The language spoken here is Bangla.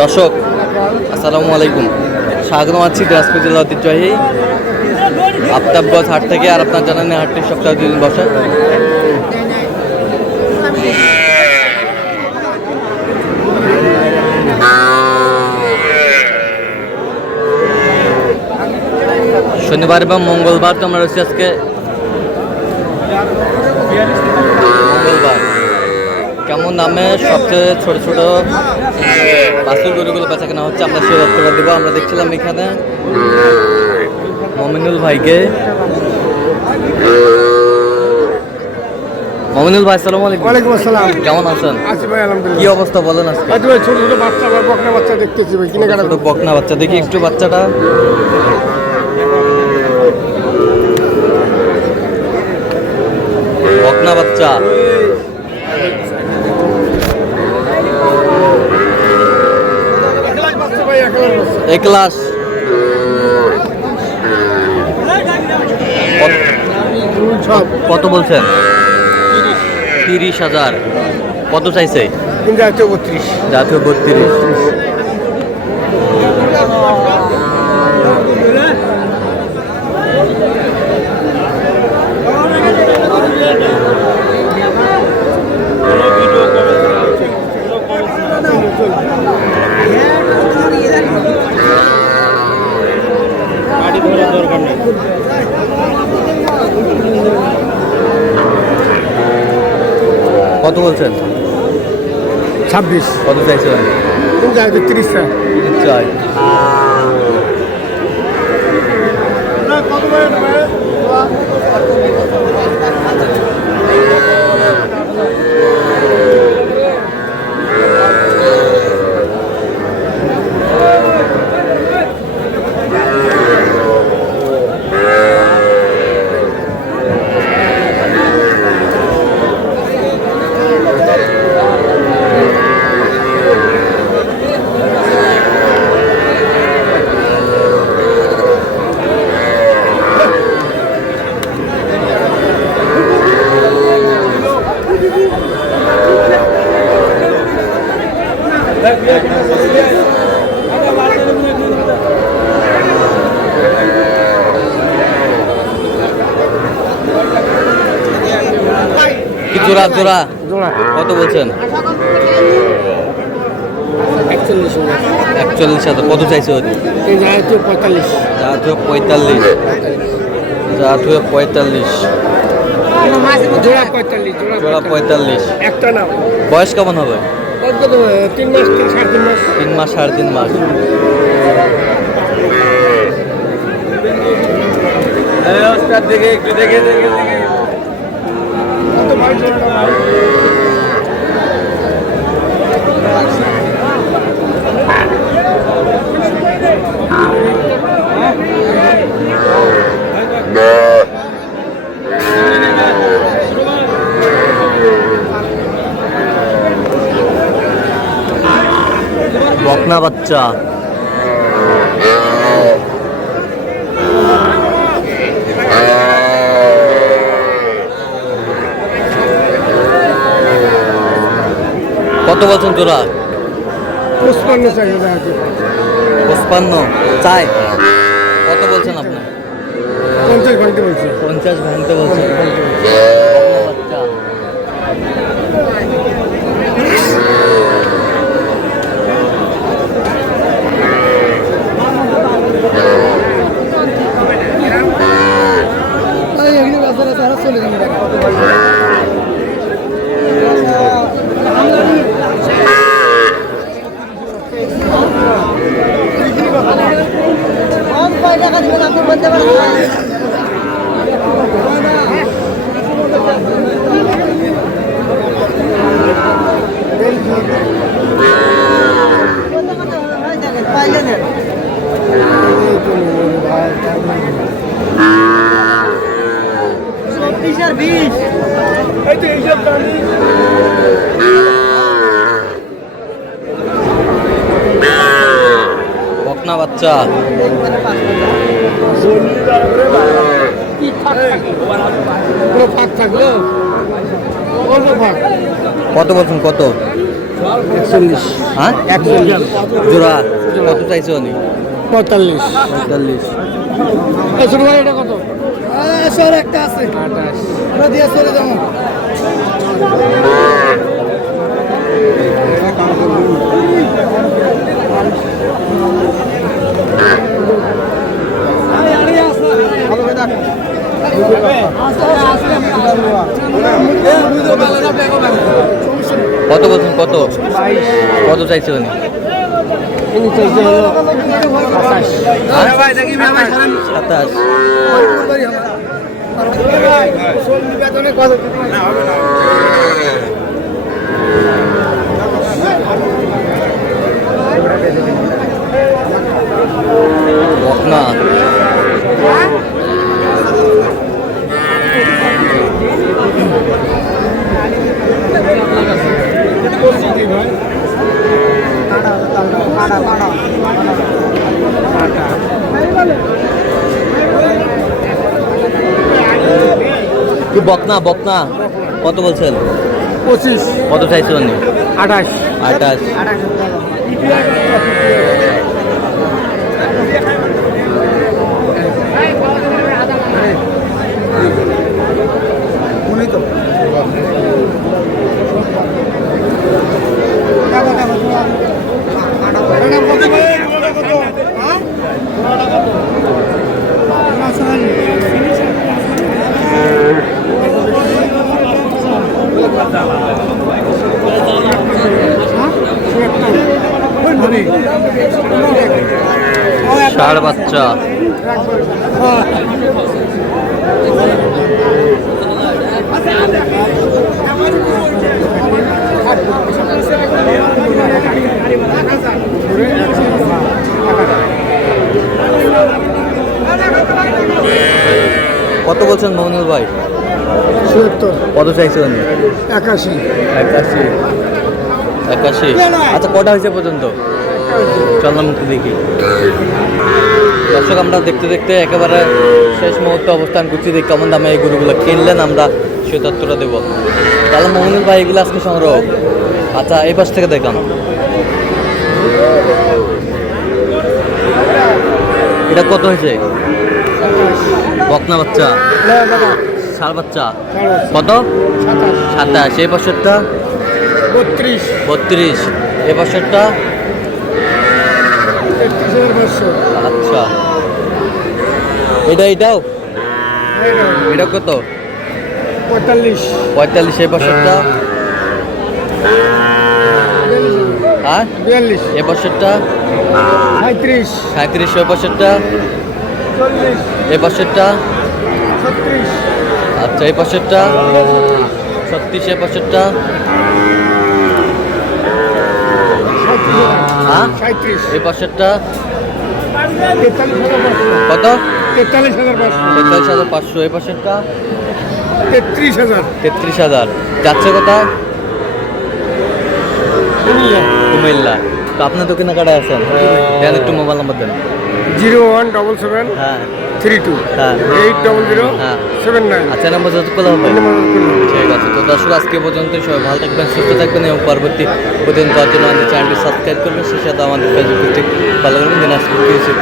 দর্শক আসসালামু আলাইকুম, স্বাগত আছি দিনাজপুর জেলা ঐতিহ্যবাহী আফতাবগঞ্জ হাট থেকে। আর আপনার জানেন হাটটি সপ্তাহে 2 দিন বসে। শনিবার এবং মঙ্গলবার তো আমরা রয়েছি আজকে মঙ্গলবার। কেমন দামে সবচেয়ে ছোট ছোট বাছুর গরুগুলো বেচা কেনা হচ্ছে আমরা সেই তথ্যটা দেবো। আমরা দেখছিলাম এখানে মমিনুল ভাইকে। মমিনুল ভাই আসসালামু আলাইকুম। ওয়ালাইকুম আসসালাম। কেমন আছেন? আছি ভাই আলহামদুলিল্লাহ। কি অবস্থা বলেন আজকে? আজ ভাই ছোট ছোট বাচ্চা বা বকনা বাচ্চা দেখতেছি ভাই, কিনে কাটা ছোট বকনা বাচ্চা দেখি একটু বাচ্চাটা। বকনা বাচ্চা এক ক্লাস। কত বলছেন? 30,000। কত চাইছে? জাতীয় 32। জাতীয় 32। কত বলছেন? 26। কত চাইছেন? জাতীয় 30 চাই। জোড়া জোড়া জোড়া কত বলছেন? 41,000। কত চাইছে? এই জাতীয় 45। জাতীয় 45। জাতীয় 45। জোড়া 45। জোড়া 45। একটা নাম। বয়স কেমন হবে? 3 মাস 3.5 মাস। 3 মাস 3.5 মাস। দেখে একটু দেখে দেখে দেখে কত ভাই জোড়াটা ভাই? বকনা বাচ্চা কত বলছেন জোড়া? 55 চাই জাতীয়। 55 চাই। কত বলছেন আপনি? 50 ঘন্টা বলছে। 50 ভাঙতে বলছেন। বাচ্চা বকনা বাচ্চা ফাঁক থাকলো কত বলছেন? কত? 41 হ্যাঁ 41 জোড়া কত চাইছো নি 45 45 এই ছোট ভাই এটা কত সর একটা আছে 28 ওরা দিয়ে চলে যাবো কত বলছেন কত কত চাইছো নি ইনি চাইছে হলো 27 27 বকনা কি বকনা বকনা কত বলছেন 25 কত চাইছো নি 28 28 ষাঁড় বাচ্চা কত বলছেন মোহাম্মদ ভাই 76 কত চাইছেন 81 81 81 আচ্ছা কটা হয়েছে পর্যন্ত চললাম একটু দেখি দর্শক আমরা দেখতে দেখতে একেবারে শেষ মুহূর্তে অবস্থান করছি যে কেমন দামে এই গরুগুলো কিনলেন আমরা সেই তথ্যটা দেবো তাহলে মোহাম্মদ ভাই এগুলো আজকে সংগ্রহ আচ্ছা এই পাশ থেকে দেখলাম এটা কত হয়েছে বকনা বাচ্চা ষাঁড় বাচ্চা কত 27 এই বছরটা 32 32 এই বছরটা 33,500 আচ্ছা এটাও এটা কত 45 45 এই বছরটা হ্যাঁ 42 এই বছরটা 37 37 এই বছরটা 40 এই বছরটা 36 আচ্ছা এই বছরটা 36 এই বছরটা হ্যাঁ 37 এই বছরটা 43,500 কত 43,500 43,500 এই বছরটা 33,000 33,000 যাচ্ছে কোথায় কুমিল্লা তো আপনার তো কেনাকাটায় আছেন দেন একটু মোবাইল নাম্বার দেন 0177 হ্যাঁ 32 হ্যাঁ 800 হ্যাঁ 79 আচ্ছা নাম্বার যত করলে হবে ঠিক আছে তো দর্শক আজকে পর্যন্ত সবাই ভালো থাকবেন সুস্থ থাকবেন এবং পরবর্তী প্রতিদিন পাওয়ার জন্য আমাদের চ্যানেলটি সাবস্ক্রাইব করবেন সেই সাথে আমাদের ফেসবুক পেজটি ফলো করবেন দিনাজপুর কৃষি